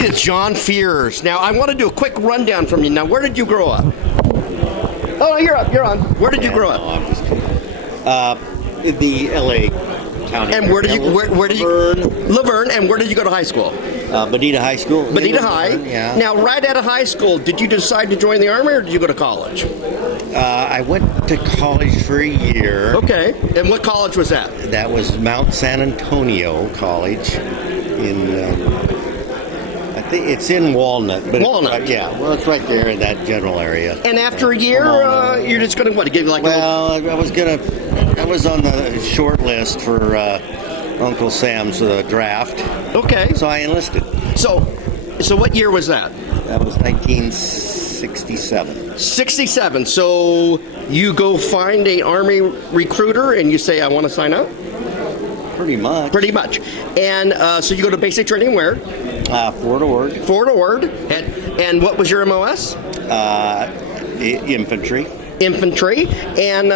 right, it's John FEHRS. Now, I want to do a quick rundown from you. Now, where did you grow up? Oh, you're up. You're on. Where did you grow up? In the LA county. And where did you? Where did you? Laverne. And where did you go to high school? Bonita High School. Bonita High. Yeah. Now, right out of high school, did you decide to join the Army, or did you go to college? I went to college for a year. Okay. And what college was that? That was Mount San Antonio College in. I think it's in Walnut. But Walnut. Well, it's right there in that general area. And after a year, you're just going to what? Give like I was on the short list for Uncle Sam's draft. Okay. So I enlisted. So what year was that? That was 1967. 67. So you go find a Army recruiter and you say, I want to sign up? Pretty much. Pretty much. And so you go to basic training where? Fort Ord. Fort Ord. And what was your MOS? Infantry. Infantry. And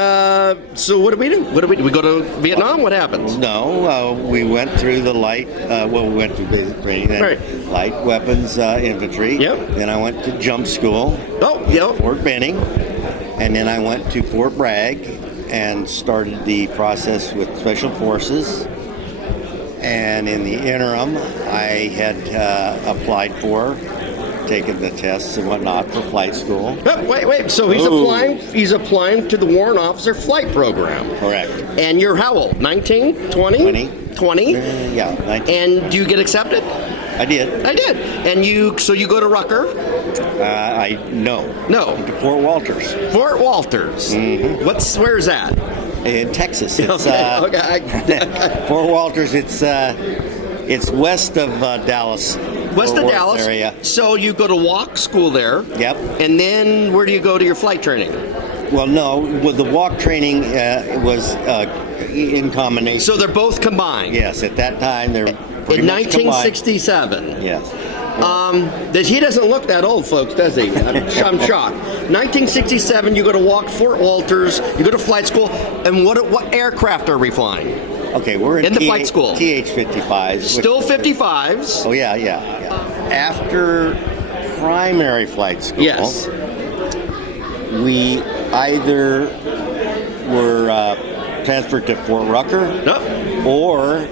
so what do we do? We go to Vietnam? What happens? No, we went through the light, we went through basic training, then right. Light weapons infantry. Yep. Then I went to jump school. Oh, yep. Fort Benning. And then I went to Fort Bragg and started the process with Special Forces. And in the interim, I had applied for, taken the tests and whatnot for flight school. Oh, wait. So he's applying to the Warrant Officer Flight Program. Correct. And you're how old? 19? 20? 20? Yeah, 19. And do you get accepted? I did. And you go to Rucker? No. To Fort Walters. Fort Walters. Mm-hmm. Where's that? In Texas. It's, okay. Fort Walters. It's west of Dallas. West of Dallas. Area. So you go to walk school there. Yep. And then where do you go to your flight training? Well, no. Well, the walk training was in combination. So they're both combined. Yes. At that time, they're pretty in much 1967. combined. Yes. He doesn't look that old, folks, does he? I'm shocked. 1967, you go to walk Fort Walters, you go to flight school, and what aircraft are we flying? Okay, we're in the flight school. TH-55s. Still 55s. Oh, yeah. After primary flight school, yes, we either were transferred to Fort Rucker or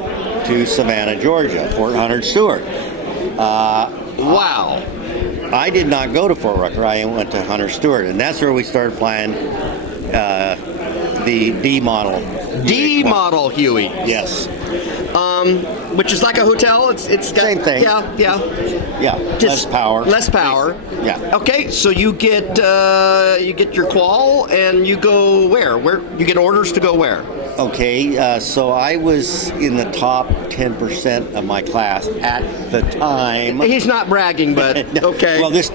to Savannah, Georgia, Fort Hunter Stewart. Wow. I did not go to Fort Rucker. I went to Hunter Stewart, and that's where we started flying the D model. D model Huey. Yes. Which is like a hotel. It's got, same thing. Yeah. Less power. Less power. Yeah. Okay, so you get your qual and you go where? Where you get orders to go where? Okay, so I was in the top 10% of my class at the time. He's not bragging, but okay. Well, this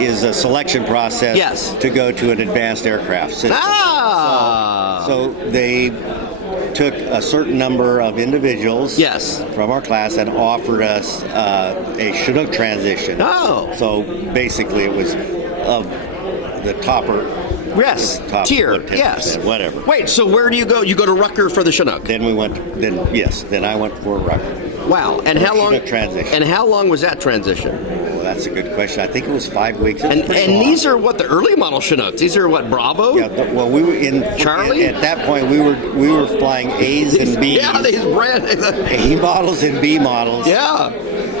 is a selection process. Yes. To go to an advanced aircraft system. So they took a certain number of individuals. Yes. From our class and offered us a Chinook transition. Oh. So basically, it was of the topper. Yes, tier, yes. Whatever. Wait, so where do you go? You go to Rucker for the Chinook? Then I went for Rucker. Wow, and how long? Chinook transition. And how long was that transition? Well, that's a good question. I think it was 5 weeks. And these are what the early model Chinooks. These are what Bravo? Yeah. Well, we were in Charlie. At that point, we were flying A's and B's. Yeah, these brand A models and B models. Yeah.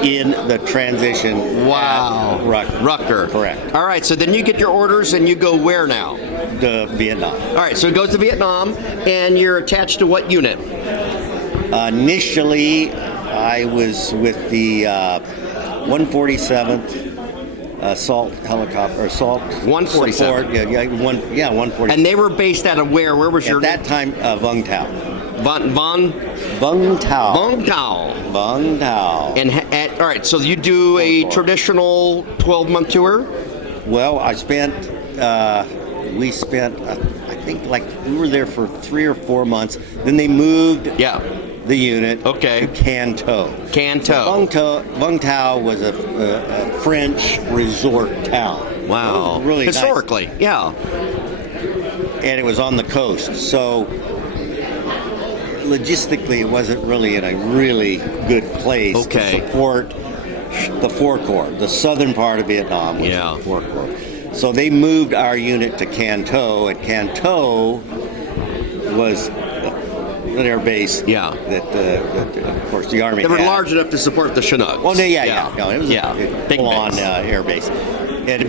In the transition. Wow. Rucker. Correct. All right, so then you get your orders and you go where now? To Vietnam. All right, so it goes to Vietnam, and you're attached to what unit? Initially, I was with the 147th Assault Helicopter, Assault 147. Support. 147. And they were based out of where? Where was your? At that time, Vung Tau. Vung Tau. And all right, so you do a traditional 12-month tour? Well, we spent, I think, we were there for 3 or 4 months. Then they moved the unit to Canto. Vung Tau was a French resort town. Wow. Really historically, nice. Yeah. And it was on the coast. So logistically, it wasn't really in a really good place Okay. to support the 4 Corps. The southern part of Vietnam was Yeah. the 4 Corps. So they moved our unit to Can Tho, and Can Tho was an air base that, of course, the Army They were had. large enough to support the Chinooks. Well, yeah. No, it was a big full-on base. air base.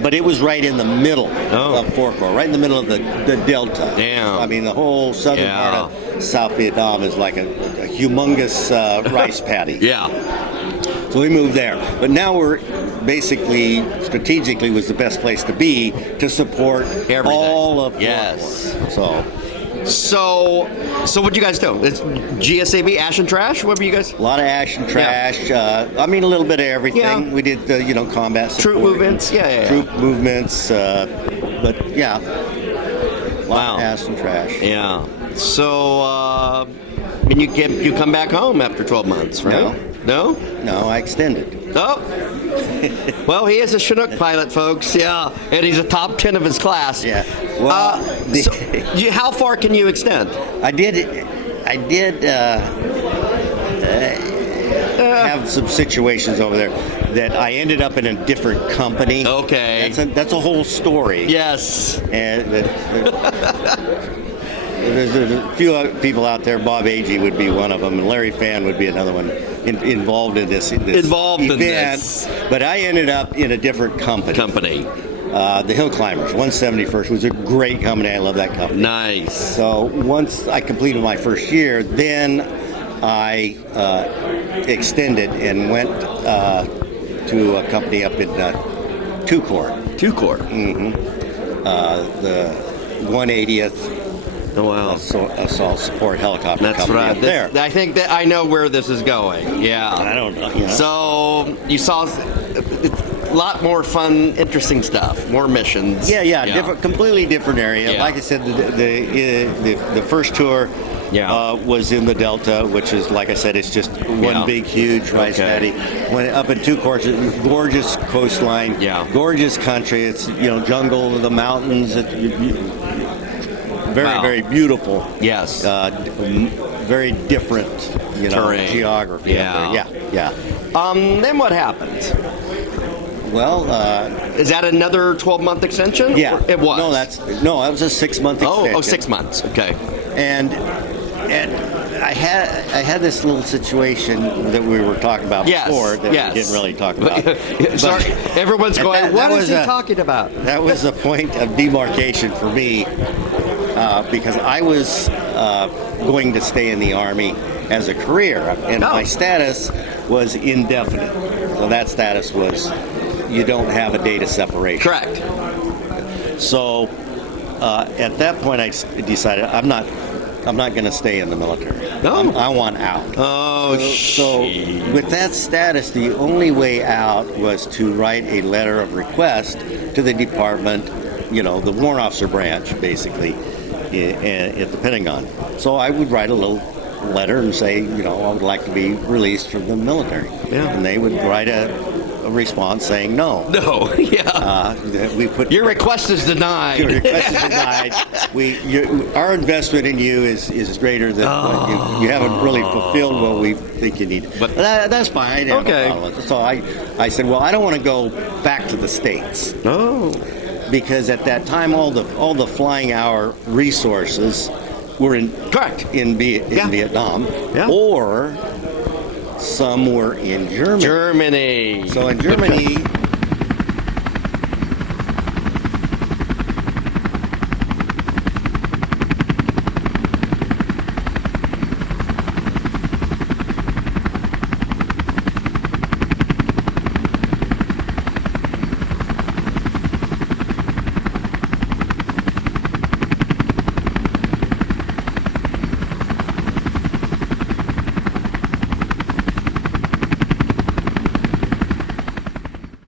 But it was right in the middle of 4 Corps, right in the middle of the delta. Damn. I mean, the whole southern part of South Vietnam is like a humongous rice paddy. Yeah. So we moved there. But now we're basically, strategically, was the best place to be to support Everything. all of 4 Yes. Corps. So what'd you guys do? It's GSAB, ash and trash? What were you guys? A lot of ash and trash. I mean, a little bit of everything. Yeah. We did, combat support. Troop movements? Yeah. Troop movements. But, yeah. A lot of ash and trash. Yeah. So, and you come back home after 12 months, right? No? No, I extended. Oh. Well, he is a Chinook pilot, folks. Yeah, and he's a top 10 of his class. Yeah. Well, how far can you extend? I did have some situations over there that I ended up in a different company. Okay. That's a whole story. Yes. And there's a few people out there. Bob Agee would be one of them, and Larry Fan would be another one involved in this Involved event. in this. But I ended up in a different company. The Hill Climbers, 171st, was a great company. I love that company. Nice. So once I completed my first year, then I extended and went to a company up in 2 Corps. 2 Corps. Mm-hmm. The 180th. Oh, wow. Assault support helicopter That's company right. up there. I think that I know where this is going. Yeah. I don't know. So you saw a lot more fun, interesting stuff, more missions. Yeah. Completely different area. Yeah. Like I said, the first tour was in the Delta, which is, like I said, it's just one big, huge rice paddy. Went up in 2 Corps, gorgeous coastline, gorgeous country. It's jungle, the mountains. Very beautiful. Yes. Very different, terrain, geography. Yeah. Then what happened? Well, is that another 12-month extension? Yeah, It was. that was a 6-month extension. Oh, 6 months. Okay. And I had this little situation that we were talking about before that we didn't really talk about. Sorry, everyone's going, what is he talking about? That was a point of demarcation for me because I was going to stay in the Army as a career, and my status was indefinite. So that status was you don't have a date of separation. Correct. So at that point, I decided I'm not going to stay in the military. No. I want out. Oh, so with that status, the only way out was to write a letter of request to the department, the warrant officer branch, basically, at the Pentagon. So I would write a little letter and say, I would like to be released from the military. Yeah. And they would write a response saying no. No, yeah. Your request is denied. Your request is denied. Our investment in you is greater than you haven't really fulfilled what we think you need. But that's fine. I didn't have a problem with it. So I said, well, I don't want to go back to the States. No. Because at that time, all the flying hour resources were in Vietnam, or some were in Germany. Germany. So in Germany,